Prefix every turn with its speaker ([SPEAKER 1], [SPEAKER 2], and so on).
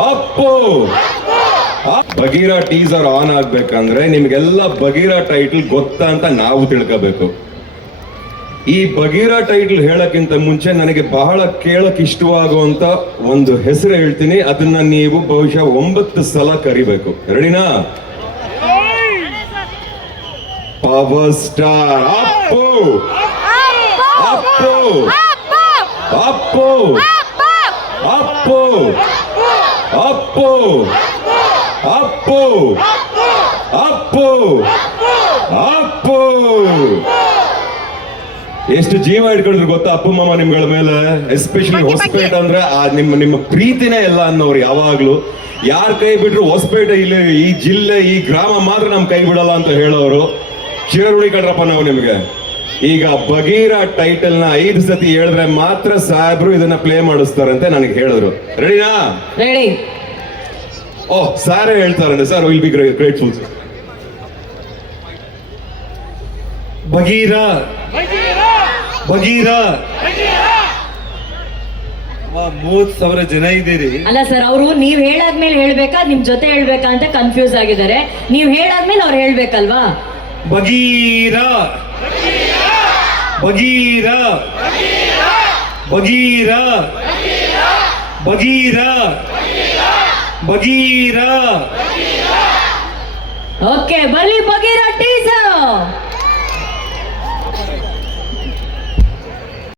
[SPEAKER 1] Appu! Bagheera Bagheera teaser on ಆಗ್ಬೇಕಂದ್ರೆ ನಿಮ್ಗೆಲ್ಲ Bagheera title ಗೊತ್ತಾ ಅಂತ ನಾವು ತಿಳ್ಕೋಬೇಕು. ಈ ಬಗೀರಾ ಟೈಟಲ್ ಹೇಳಕ್ಕಿಂತ ಮುಂಚೆ ನನಗೆ ಬಹಳ ಕೇಳಕ್ ಇಷ್ಟವಾಗುವಂತ ಒಂದು ಹೆಸರು ಹೇಳ್ತೀನಿ. ಅದನ್ನ ನೀವು ಬಹುಶಃ ಒಂಬತ್ತು ಸಲ ಕರಿಬೇಕು. ರೆಡಿನಾ ಪವರ್ ಸ್ಟಾರ್ ಅಪ್ಪು! ಅಪ್ಪು! ಅಪ್ಪು! ಅಪ್ಪು! ಅಪ್ಪು. ಅಪ್ಪು. ಅಪ್ಪು. ಅಪ್ಪು. ಎಷ್ಟು ಜೀವ ಇಟ್ಕೊಂಡ್ರು ಗೊತ್ತಾ ಅಪ್ಪು ಮಾಮ ನಿಮ್ಗಳ ಮೇಲೆ? ಎಸ್ಪೆಷಲಿ ಹೊಸಪೇಟೆ ಅಂದ್ರೆ ಆ ನಿಮ್ಮ ನಿಮ್ಮ ಪ್ರೀತಿನೇ ಎಲ್ಲ ಅನ್ನೋರು ಯಾವಾಗ್ಲೂ. ಯಾರ್ ಕೈ ಬಿಟ್ರು ಹೊಸಪೇಟೆ ಇಲ್ಲಿ ಈ ಜಿಲ್ಲೆ ಈ ಗ್ರಾಮ ಮಾತ್ರ ನಮ್ ಕೈ ಬಿಡಲ್ಲ ಅಂತ ಹೇಳೋರು. ಚಿರರುಳಿ ಕಣ್ರಪ್ಪ ನಾವು ನಿಮ್ಗೆ. ಈಗ ಬಗೀರ ಟೈಟಲ್ನ ಐದು ಸತಿ ಹೇಳಿದ್ರೆ ಮಾತ್ರ ಸಾಹೇಬ್ರು ಇದನ್ನ ಪ್ಲೇ ಮಾಡಿಸ್ತಾರಂತೆ ನನಗೆ ಹೇಳಿದ್ರು. ರೆಡಿನಾ
[SPEAKER 2] ರೆಡಿ
[SPEAKER 1] ಓಹ್ ಸಾರೇ ಹೇಳ್ತಾರಂತೆ sir will be grateful
[SPEAKER 3] Bagheera Bagheera ಮೂವತ್ ಸಾವಿರ ಜನ ಇದ್ದೀರಿ.
[SPEAKER 2] ಅಲ್ಲ ಸರ್ ಅವರು ನೀವ್ ಹೇಳಾದ್ಮೇಲೆ ಹೇಳ್ಬೇಕಾ ನಿಮ್ ಜೊತೆ ಹೇಳ್ಬೇಕಾ ಅಂತ ಕನ್ಫ್ಯೂಸ್ ಆಗಿದ್ದಾರೆ. ನೀವ್ ಹೇಳಾದ್ಮೇಲೆ ಅವ್ರು ಹೇಳ್ಬೇಕಲ್ವಾ?
[SPEAKER 3] ಬಗೀರ ಬಗೀರ ಬಗೀರ ಬಗೀರ બગીરા
[SPEAKER 2] ઓકે બલી બગીરા ટીઝર